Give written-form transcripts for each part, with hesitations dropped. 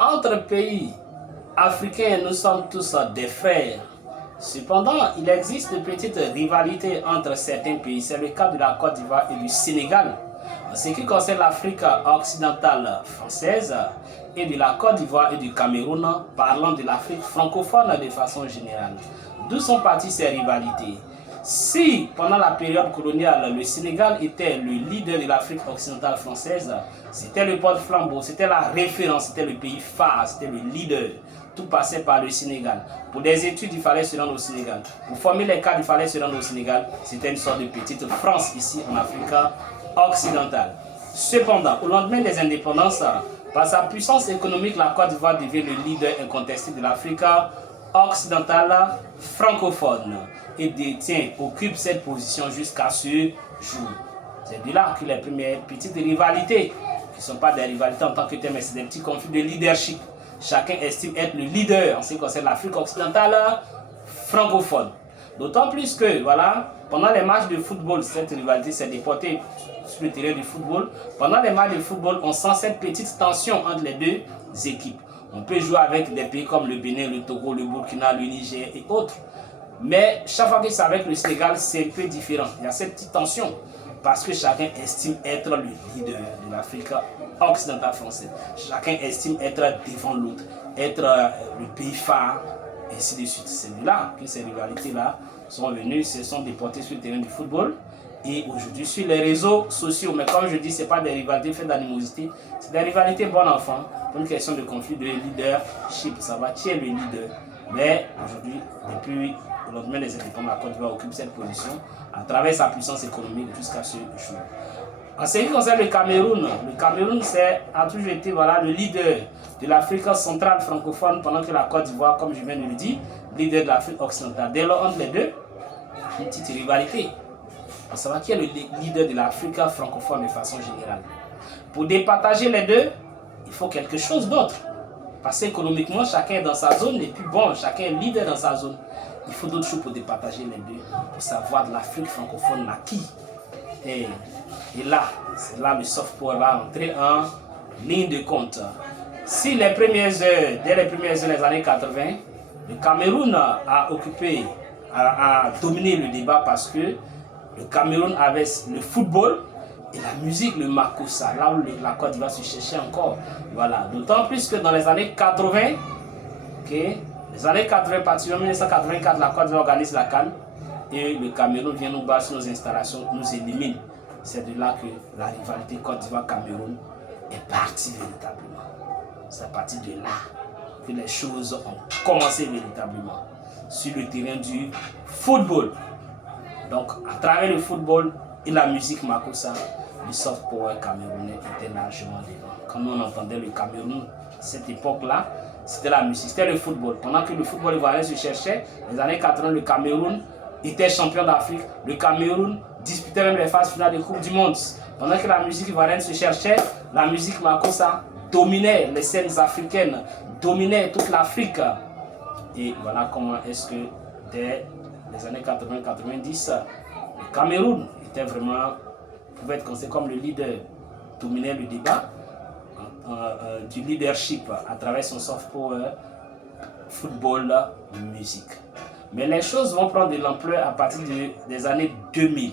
entre pays africains, nous sommes tous des frères. Cependant, il existe de petites rivalités entre certains pays. C'est le cas de la Côte d'Ivoire et du Sénégal. En ce qui concerne l'Afrique occidentale française et de la Côte d'Ivoire et du Cameroun, parlant de l'Afrique francophone de façon générale. D'où sont parties ces rivalités? Si, pendant la période coloniale, le Sénégal était le leader de l'Afrique occidentale française, c'était le porte-flambeau, c'était la référence, c'était le pays phare, c'était le leader. Tout passait par le Sénégal. Pour des études, il fallait se rendre au Sénégal. Pour former les cadres, il fallait se rendre au Sénégal. C'était une sorte de petite France ici en Afrique occidentale. Cependant, au lendemain des indépendances, par sa puissance économique, la Côte d'Ivoire devient le leader incontesté de l'Afrique occidentale francophone et occupe cette position jusqu'à ce jour. C'est de là que les premières petites rivalités, qui ne sont pas des rivalités en tant que telles, mais c'est des petits conflits de leadership. Chacun estime être le leader en ce qui concerne l'Afrique occidentale francophone. D'autant plus que, voilà, pendant les matchs de football, cette rivalité s'est déportée sur le terrain du football. Pendant les matchs de football, on sent cette petite tension entre les deux équipes. On peut jouer avec des pays comme le Bénin, le Togo, le Burkina, le Niger et autres. Mais chaque fois que c'est avec le Sénégal, c'est un peu différent. Il y a cette petite tension parce que chacun estime être le leader de l'Afrique occidentale française. Chacun estime être devant l'autre, être le pays phare, et ainsi de suite. C'est de là que ces rivalités-là sont venues, se sont déportées sur le terrain du football. Et aujourd'hui, sur les réseaux sociaux, mais comme je dis, ce n'est pas des rivalités faites d'animosité, c'est des rivalités bon enfant, pour une question de conflit de leadership. Ça va, qui est le leader? Mais aujourd'hui, depuis le lendemain des indépendances, la Côte d'Ivoire occupe cette position à travers sa puissance économique jusqu'à ce jour. En ce qui concerne le Cameroun a toujours été voilà, le leader de l'Afrique centrale francophone, pendant que la Côte d'Ivoire, comme je viens de le dire, leader de l'Afrique occidentale. Dès lors, entre les deux, une petite rivalité. On savoir qui est le leader de l'Afrique francophone de façon générale. Pour départager les deux, il faut quelque chose d'autre. Parce qu'économiquement, chacun est dans sa zone, et puis bon, chacun est leader dans sa zone. Il faut d'autres choses pour départager les deux, pour savoir de l'Afrique francophone à qui. Et là, c'est là le soft power va entrer en ligne de compte. Si les premières heures, dès les premières heures des années 80, le Cameroun a dominé le débat parce que le Cameroun avait le football et la musique, le makossa, là où la Côte d'Ivoire se cherchait encore. Voilà. D'autant plus que dans les années 80, les années 80, particulièrement 1984, la Côte d'Ivoire organise la CAN et le Cameroun vient nous battre sur nos installations, nous élimine. C'est de là que la rivalité Côte d'Ivoire-Cameroun est partie véritablement. C'est à partir de là que les choses ont commencé véritablement sur le terrain du football. Donc, à travers le football et la musique makossa, le soft power camerounais était largement devant. Quand on entendait le Cameroun, à cette époque-là, c'était la musique, c'était le football. Pendant que le football ivoirien se cherchait, les années 80, le Cameroun était champion d'Afrique. Le Cameroun disputait même les phases finales de Coupe du Monde. Pendant que la musique ivoirienne se cherchait, la musique makossa dominait les scènes africaines, dominait toute l'Afrique. Et voilà comment est-ce que dès les années 80-90, le Cameroun était vraiment, pouvait être considéré comme le leader, dominait le débat du leadership à travers son soft power, football, musique. Mais les choses vont prendre de l'ampleur à partir des années 2000.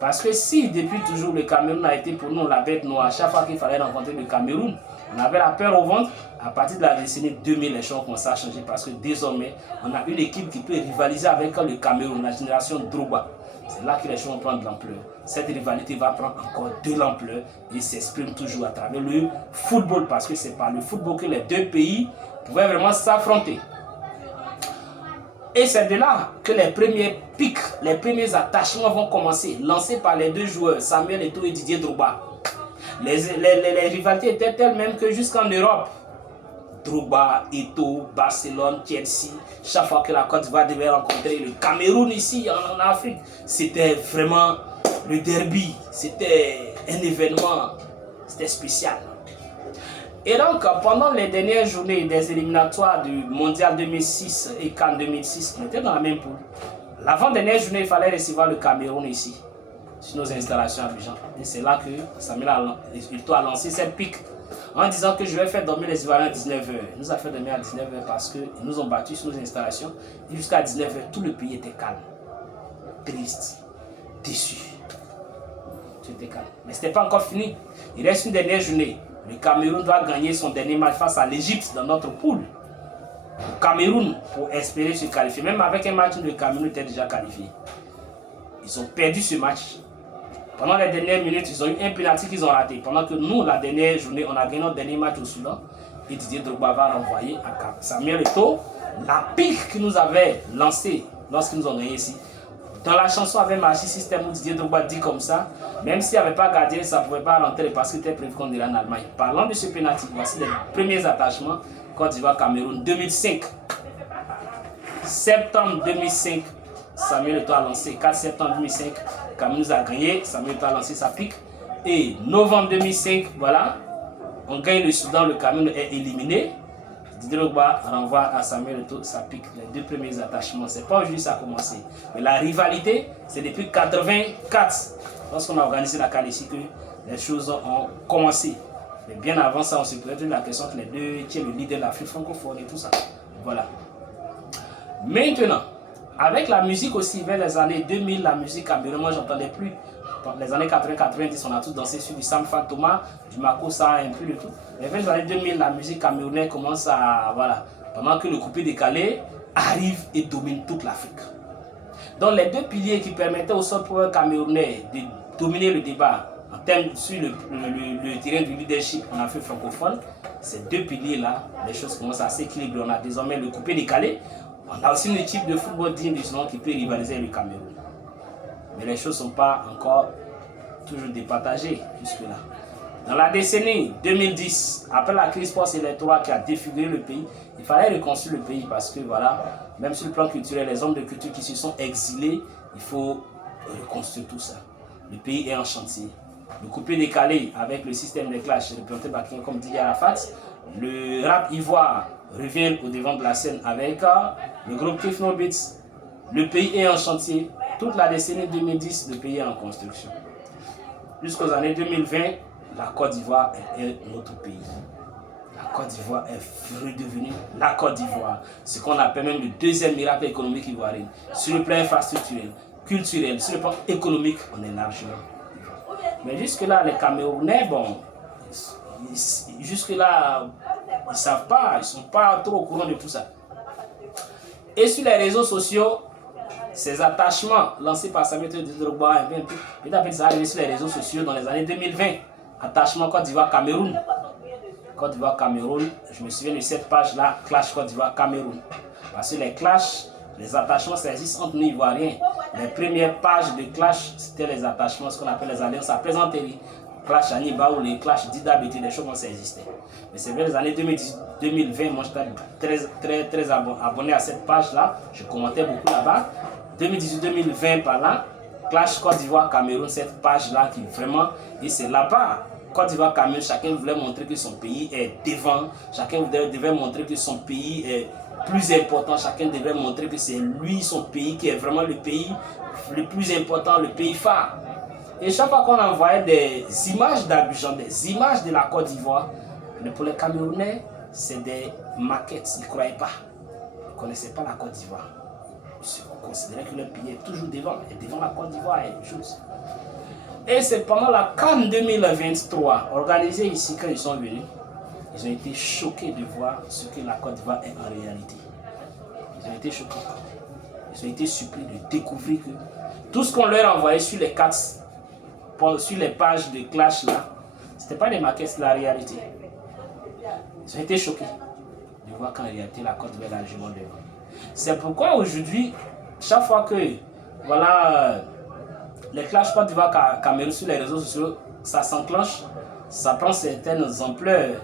Parce que si depuis toujours le Cameroun a été pour nous la bête noire, à chaque fois qu'il fallait rencontrer le Cameroun, on avait la peur au ventre. À partir de la décennie 2000, les choses ont commencé à changer parce que désormais, on a une équipe qui peut rivaliser avec le Cameroun, la génération Drogba. C'est là que les choses vont prendre de l'ampleur. Cette rivalité va prendre encore de l'ampleur et s'exprime toujours à travers le football parce que c'est par le football que les deux pays pouvaient vraiment s'affronter. Et c'est de là que les premiers pics, les premiers attachements vont commencer, lancés par les deux joueurs, Samuel Eto'o et Didier Drogba. Les rivalités étaient telles même que jusqu'en Europe, Drogba, Eto'o, Barcelone, Chelsea, chaque fois que la Côte d'Ivoire devait rencontrer le Cameroun ici en Afrique, c'était vraiment le derby, c'était un événement, c'était spécial. Et donc, pendant les dernières journées des éliminatoires du Mondial 2006 et CAN 2006, on était dans la même poule. L'avant-dernière journée, il fallait recevoir le Cameroun ici, sur nos installations à Abidjan. Et c'est là que Samuel Eto'o a lancé cette pique en disant que je vais faire dormir les Ivoiriens à 19h. Il nous a fait dormir à 19h parce qu'ils nous ont battus sur nos installations. Et jusqu'à 19h, tout le pays était calme, triste, déçu. Tout était calme. Mais ce n'était pas encore fini. Il reste une dernière journée. Le Cameroun doit gagner son dernier match face à l'Égypte dans notre poule. Le Cameroun, pour espérer se qualifier, même avec un match, le Cameroun était déjà qualifié. Ils ont perdu ce match. Pendant les dernières minutes, ils ont eu un penalty qu'ils ont raté. Pendant que nous, la dernière journée, on a gagné notre dernier match au Soudan. Et Didier Drogba va renvoyer à Samuel Eto'o la pique qu'ils nous avait lancée lorsqu'ils nous ont gagné ici. Dans la chanson avec Magic System, où Didier Drogba dit comme ça, même s'il n'y avait pas gardien, ça ne pouvait pas rentrer parce qu'il était prévu qu'on irait en Allemagne. Parlant de ce penalty, voici les premiers attachements Côte d'Ivoire-Cameroun 2005. Septembre 2005, Samuel Eto'o a lancé. 4 septembre 2005, Cameroun nous a gagné. Samuel Eto'o a lancé sa pique. Et novembre 2005, voilà, on gagne le Soudan, le Cameroun est éliminé. Didier Drogba renvoie à Samuel Eto'o sa pique. Les deux premiers attachements, c'est pas aujourd'hui que ça a commencé. Mais la rivalité, c'est depuis 84, lorsqu'on a organisé la CAN ici, que les choses ont commencé. Mais bien avant ça, on se posait la question que les deux, qui est le leader de l'Afrique francophone et tout ça. Voilà. Maintenant, avec la musique aussi, vers les années 2000, la musique camerounaise, moi j'entendais plus. Dans les années 80-90, on a tous dansé sur du Sam Fan Thomas, du Makossa, un peu de tout. Mais vers les années 2000, la musique camerounaise commence à. Voilà. Pendant que le coupé décalé arrive et domine toute l'Afrique. Donc les deux piliers qui permettaient au sol pour camerounais de dominer le débat en termes sur le terrain du leadership en Afrique francophone, ces deux piliers-là, les choses commencent à s'équilibrer. On a désormais le coupé décalé. On a aussi une équipe de football digne du nom qui peut rivaliser avec le Cameroun. Mais les choses ne sont pas encore toujours départagées jusque-là. Dans la décennie 2010, après la crise post-électorale qui a défiguré le pays, il fallait reconstruire le pays parce que voilà, même sur le plan culturel, les hommes de culture qui se sont exilés, il faut reconstruire tout ça. Le pays est en chantier. Le coupé décalé avec le système de clash représenté par quelqu'un comme Didier Arafat, le rap ivoire revient au devant de la scène avec le groupe Techno Beats. Le pays est en chantier. Toute la décennie 2010, le pays est en construction. Jusqu'aux années 2020, la Côte d'Ivoire est notre pays. La Côte d'Ivoire est redevenue la Côte d'Ivoire. Ce qu'on appelle même le deuxième miracle économique ivoirien. Sur le plan infrastructurel, culturel, sur le plan économique, on est largement. Mais jusque-là, les Camerounais, bon, jusque-là, ils ne savent pas, ils ne sont pas trop au courant de tout ça. Et sur les réseaux sociaux, ces attachements lancés par Samuel Drogba, petit à petit, ça arrive sur les réseaux sociaux dans les années 2020. Attachement Côte d'Ivoire-Cameroun. Côte d'Ivoire-Cameroun, je me souviens de cette page-là, Clash Côte d'Ivoire-Cameroun. Parce que les clashs, les attachements, ça existe entre nous Ivoiriens. Les premières pages de clash, c'était les attachements, ce qu'on appelle les alliances à plaisanterie. Clash Aniba ou les clash Dida BT, des choses comme ça existaient. Mais c'est vers les années 2020, moi j'étais très abonné à cette page-là. Je commentais beaucoup là-bas. 2018-2020 par là, Clash Côte d'Ivoire-Cameroun, cette page-là qui vraiment, et c'est là-bas, Côte d'Ivoire-Cameroun, chacun voulait montrer que son pays est devant, chacun devait montrer que son pays est plus important, chacun devait montrer que c'est lui, son pays, qui est vraiment le pays le plus important, le pays phare. Et chaque fois qu'on envoyait des images d'Abidjan, des images de la Côte d'Ivoire, pour les Camerounais, c'est des maquettes, ils ne croyaient pas. Ils ne connaissaient pas la Côte d'Ivoire. Ils considéraient que le pays est toujours devant, et devant la Côte d'Ivoire est une chose. Et c'est pendant la CAN 2023, organisée ici, quand ils sont venus, ils ont été choqués de voir ce que la Côte d'Ivoire est en réalité. Ils ont été choqués. Ils ont été surpris de découvrir que tout ce qu'on leur envoyait sur les sur les pages de clash là, ce n'était pas des maquettes, c'est la réalité. Ils ont été choqués de voir qu'en réalité la Côte d'Ivoire est largement devant. C'est pourquoi aujourd'hui, chaque fois que voilà, les clashs Côte d'Ivoire-Cameroun sur les réseaux sociaux, ça s'enclenche, ça prend certaines ampleurs,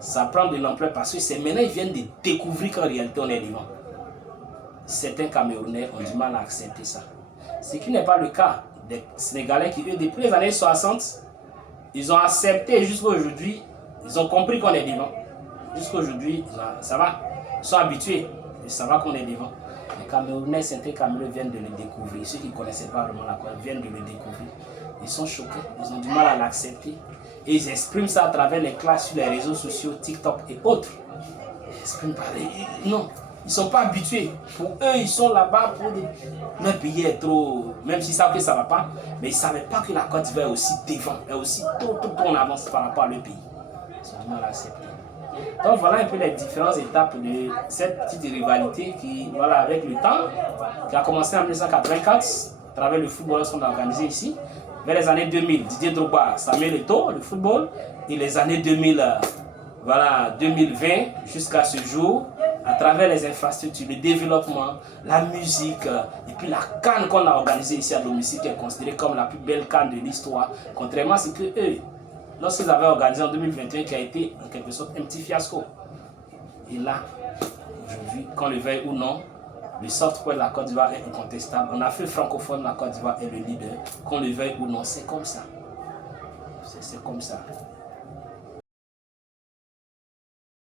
ça prend de l'ampleur parce que c'est maintenant ils viennent de découvrir qu'en réalité on est devant. Certains Camerounais ont du mal à accepter ça. Ce qui n'est pas le cas des Sénégalais qui, eux, depuis les années 60, ils ont accepté jusqu'à aujourd'hui, ils ont compris qu'on est devant. Jusqu'à aujourd'hui, ça va, ils sont habitués, ils savent qu'on est devant. Les Camerounais, certains Camerounais viennent de le découvrir. Ceux qui ne connaissaient pas vraiment la Côte viennent de le découvrir. Ils sont choqués, ils ont du mal à l'accepter. Et ils expriment ça à travers les classes sur les réseaux sociaux, TikTok et autres. Ils expriment pas. Non, ils ne sont pas habitués. Pour eux, ils sont là-bas pour leur pays est trop. Même s'ils savent que ça ne va pas, mais ils ne savaient pas que la Côte d'Ivoire est aussi devant, est aussi trop en avance par rapport à leur pays. Ils ont du mal à accepter. Donc voilà un peu les différentes étapes de cette petite rivalité qui, voilà, avec le temps, qui a commencé en 1984, à travers le football qu'on a organisé ici. Vers les années 2000, Didier Drogba, Samuel Eto'o, le football, et les années 2000, voilà, 2020 jusqu'à ce jour, à travers les infrastructures, le développement, la musique, et puis la CAN qu'on a organisée ici à domicile, qui est considérée comme la plus belle CAN de l'histoire, contrairement à ce que eux, lorsqu'ils avaient organisé en 2021, qui a été en quelque sorte un petit fiasco. Et là, aujourd'hui, qu'on le veuille ou non, le software de la Côte d'Ivoire est incontestable. En Afrique francophone, la Côte d'Ivoire est le leader. Qu'on le veuille ou non, c'est comme ça. C'est comme ça.